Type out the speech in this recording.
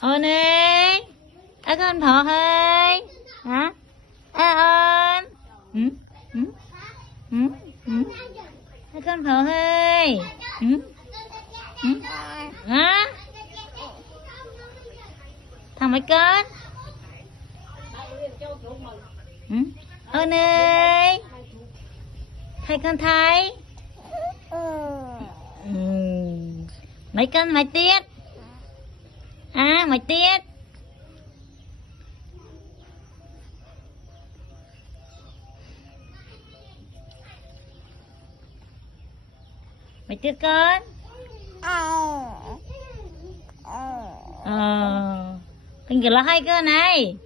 ơn ơi con thỏ hơi hả ơn ừ ừ ừ ừ con thỏ hơi ừ ừ hả thằng mày con ừ ơn ơi thầy con thấy ừ. Mấy con mày tiết mày tiết mày tiết con ờ hình kiểu là hai con này